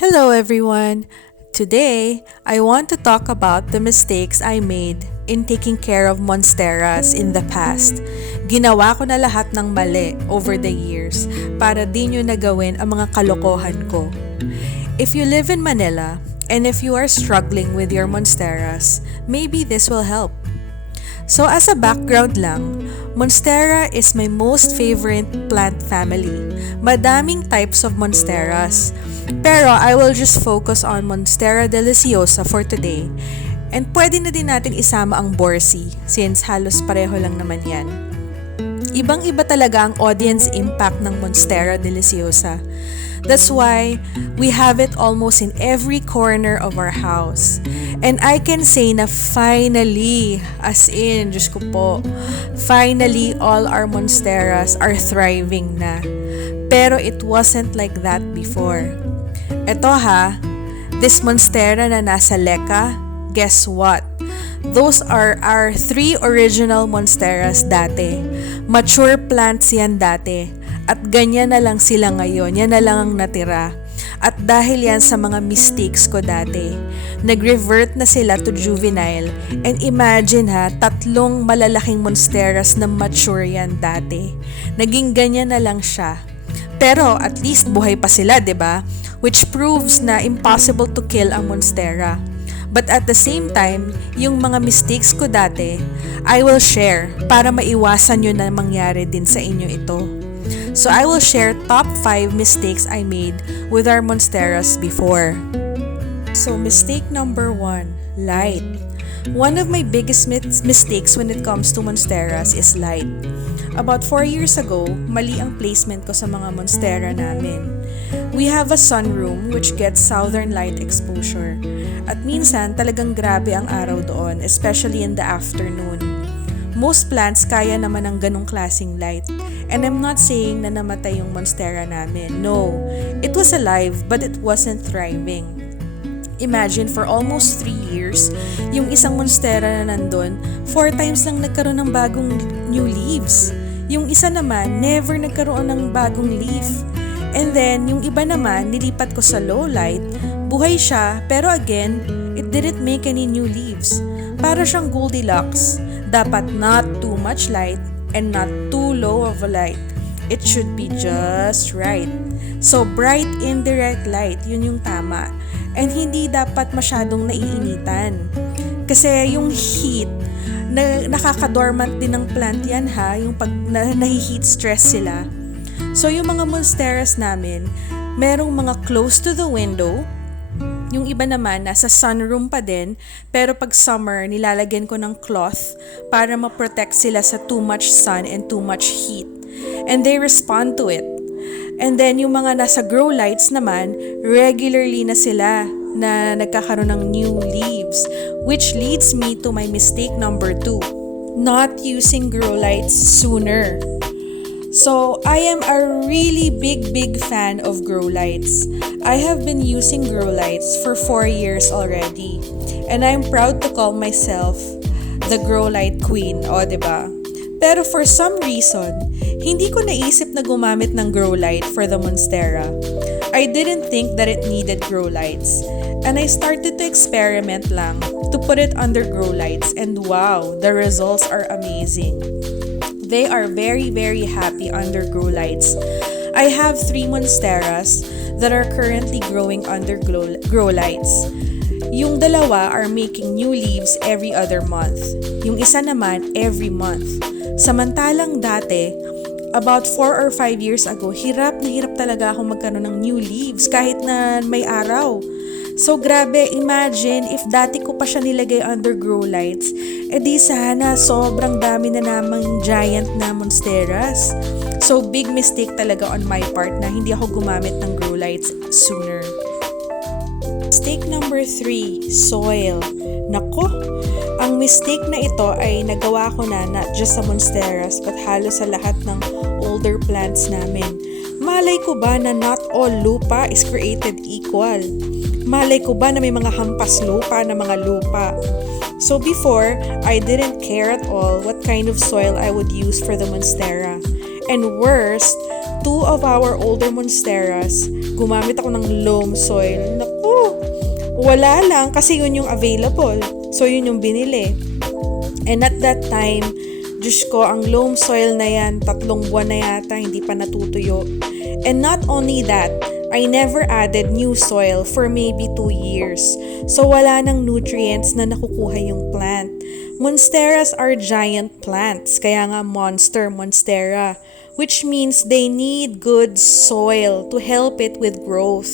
Hello everyone! Today, I want to talk about the mistakes I made in taking care of monsteras in the past. Ginawa ko na lahat ng mali over the years para di nyo nagawin ang mga kalokohan ko. If you live in Manila and if you are struggling with your monsteras, maybe this will help. So as a background lang, Monstera is my most favorite plant family. Madaming types of monsteras. Pero I will just focus on Monstera Deliciosa for today. And pwede na din natin isama ang Borsi since halos pareho lang naman yan. Ibang-iba talaga ang audience impact ng Monstera Deliciosa. That's why we have it almost in every corner of our house. And I can say na finally, as in, Diyos ko po, finally all our monsteras are thriving na. Pero it wasn't like that before. Eto ha, this monstera na nasa leka, guess what? Those are our 3 original monsteras dati. Mature plants yan dati. At ganyan na lang sila ngayon, yan na lang ang natira. At dahil yan sa mga mistakes ko dati, nag-revert na sila to juvenile. And imagine ha, 3 malalaking monsteras na mature yan dati. Naging ganyan na lang siya. Pero at least buhay pa sila, 'di ba? Which proves na impossible to kill ang monstera. But at the same time, yung mga mistakes ko dati, I will share para maiwasan nyo na mangyari din sa inyo ito. So I will share top 5 mistakes I made with our monsteras before. So mistake number 1, light. One of my biggest mistakes when it comes to monsteras is light. About 4 years ago, mali ang placement ko sa mga monstera namin. We have a sunroom which gets southern light exposure. At minsan talagang grabe ang araw doon, especially in the afternoon. Most plants kaya naman ng ganong klaseng light. And I'm not saying na namatay yung monstera namin. No, it was alive but it wasn't thriving. Imagine for almost 3 years, yung isang monstera na nandun, 4 times lang nagkaroon ng bagong new leaves. Yung isa naman, never nagkaroon ng bagong leaf. And then, yung iba naman, nilipat ko sa low light, buhay siya, pero again, it didn't make any new leaves. Para siyang Goldilocks. Dapat not too much light and not too low of a light. It should be just right. So, bright indirect light, yun yung tama. And hindi dapat masyadong naiinitan. Kasi yung heat, nakaka-dormant din ng plant yan ha, yung pag nahi-heat stress sila. So, yung mga monsteras namin, merong mga close to the window. Yung iba naman, nasa sunroom pa din, pero pag summer, nilalagyan ko ng cloth para ma-protect sila sa too much sun and too much heat. And they respond to it. And then, yung mga nasa grow lights naman, regularly na sila na nagkakaroon ng new leaves. Which leads me to my mistake number 2, not using grow lights sooner. So, I am a really big fan of grow lights. I have been using grow lights for 4 years already. And I'm proud to call myself the grow light queen, o diba? Pero for some reason, hindi ko naisip na gumamit ng grow light for the monstera. I didn't think that it needed grow lights. And I started to experiment lang to put it under grow lights. And wow, the results are amazing. They are very happy under grow lights. I have 3 monsteras that are currently growing under grow lights. Yung 2 are making new leaves every other month. Yung isa naman every month. Samantalang dati, about 4 or 5 years ago, hirap na hirap talaga ako magkaroon ng new leaves kahit na may araw. So grabe, imagine if dati ko pa siya nilagay under grow lights, edi sana sobrang dami na namang giant na monsteras. So big mistake talaga on my part na hindi ako gumamit ng grow lights sooner. Mistake number 3, soil. Nako, ang mistake na ito ay nagawa ko na not just sa monsteras but halos sa lahat ng older plants namin. Malay ko ba na not all lupa is created equal? Malay ko ba na may mga hampas lupa na mga lupa? So before, I didn't care at all what kind of soil I would use for the monstera. And worst, 2 of our older monsteras, gumamit ako ng loam soil. Naku, wala lang kasi yun yung available. So yun yung binili. And at that time, Diyos ko, ang loam soil na yan, 3 buwan na yata, hindi pa natutuyo. And not only that, I never added new soil for maybe 2 years. So wala nang nutrients na nakukuha yung plant. Monsteras are giant plants, kaya nga monstera, which means they need good soil to help it with growth.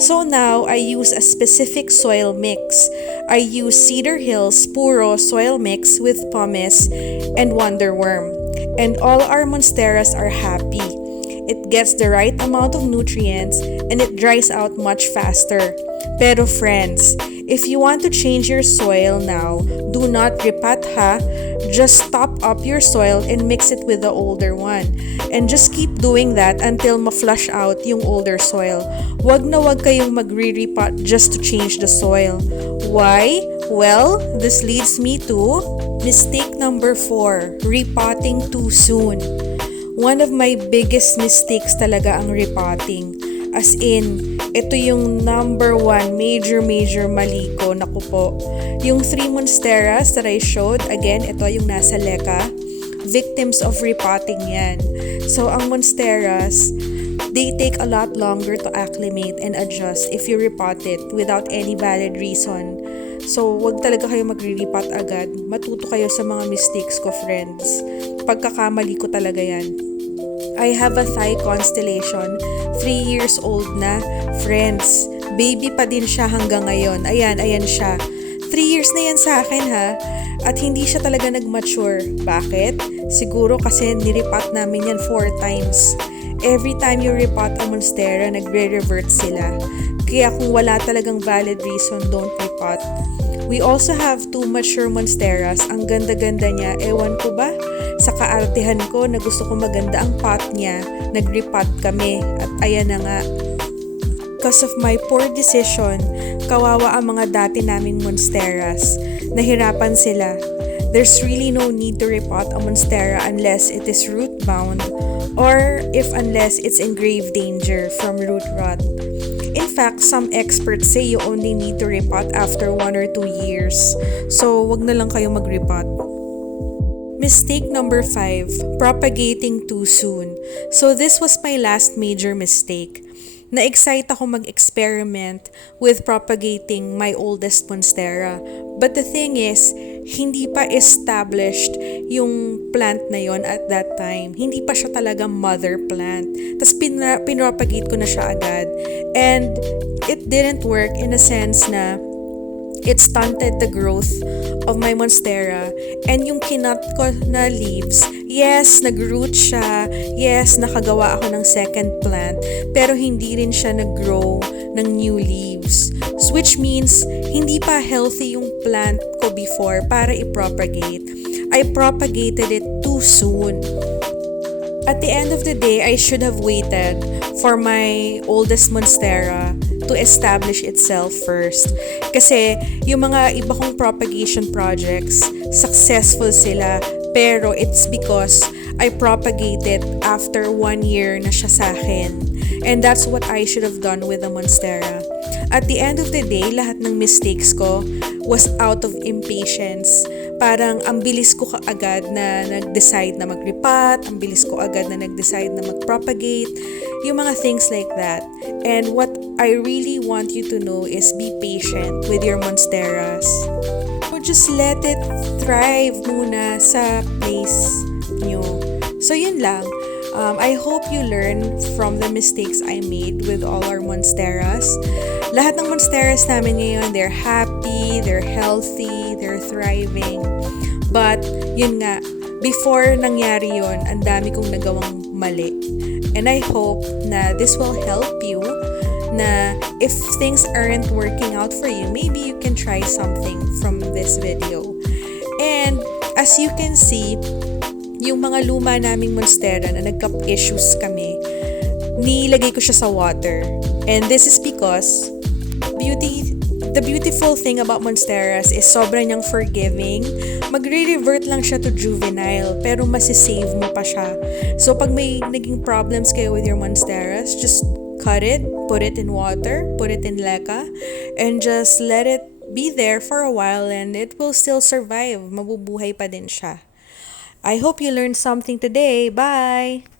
So now, I use a specific soil mix. I use Cedar Hills Puro soil mix with pumice and wonderworm. And all our monsteras are happy. It gets the right amount of nutrients and it dries out much faster. Pero friends, if you want to change your soil now, do not repot ha. Just top up your soil and mix it with the older one. And just keep doing that until ma-flush out yung older soil. Wag na wag kayong magre-repot just to change the soil. Why? Well, this leads me to mistake number 4, repotting too soon. One of my biggest mistakes talaga ang repotting. As in, ito yung number 1 major mali ko. Naku po. Yung 3 monsteras that I showed, again, ito yung nasa leka. Victims of repotting yan. So, ang monsteras, they take a lot longer to acclimate and adjust if you repot it without any valid reason. So, wag talaga kayo magre-repot agad. Matuto kayo sa mga mistakes ko, friends. Pagkakamali ko talaga yan. I have a Thai constellation, 3 years old na. Friends, baby pa din siya hanggang ngayon. Ayan siya. 3 years na yan sa akin ha. At hindi siya talaga nag-mature. Bakit? Siguro kasi nirepot namin yan 4 times. Every time you repot a monstera, nagre-revert sila. Kaya kung wala talagang valid reason, don't repot. We also have 2 mature monsteras. Ang ganda-ganda niya. Ewan ko ba? Sa kaartehan ko na gusto ko maganda ang pot niya, nag-repot kami. At ayan na nga. Because of my poor decision, kawawa ang mga dati naming monsteras. Nahirapan sila. There's really no need to repot a monstera unless it is root-bound or unless it's in grave danger from root rot. In fact, some experts say you only need to repot after 1 or 2 years. So, wag na lang kayo mag-repot. Mistake number 5, propagating too soon. So, this was my last major mistake. Na-excite ako mag-experiment with propagating my oldest monstera. But the thing is, hindi pa established yung plant na yon at that time. Hindi pa siya talaga mother plant. Tapos pinropagate ko na siya agad. And it didn't work in a sense na it stunted the growth of my monstera. And yung kinat ko na leaves, yes, nag-root siya. Yes, nakagawa ako ng second plant. Pero hindi rin siya nag-grow ng new leaves. Which means, hindi pa healthy yung plant ko before para i-propagate. I propagated it too soon. At the end of the day, I should have waited for my oldest monstera to establish itself first. Kasi yung mga iba kong propagation projects, successful sila. Pero it's because I propagated after 1 year na siya sa akin. And that's what I should have done with the monstera. At the end of the day, lahat ng mistakes ko was out of impatience. Parang ang bilis ko kaagad na nag-decide na mag-repot, ang bilis ko agad na nag-decide na mag-propagate, yung mga things like that. And what I really want you to know is be patient with your monsteras. Or just let it thrive muna sa place nyo. So yun lang. I hope you learn from the mistakes I made with all our monsteras. Lahat ng monsteras namin ngayon, they're happy, they're healthy, they're thriving. But, yun nga, before nangyari yun, ang dami kong nagawang mali. And I hope na this will help you na if things aren't working out for you, maybe you can try something from this video. And, as you can see, yung mga luma naming monstera na nagka-issues kami, nilagay ko siya sa water. And this is because The beautiful thing about Monsteras is sobrang niyang forgiving. Magre-revert lang siya to juvenile, pero masisave mo pa siya. So pag may naging problems kayo with your Monsteras, just cut it, put it in water, put it in leca, and just let it be there for a while and it will still survive. Mabubuhay pa din siya. I hope you learned something today. Bye!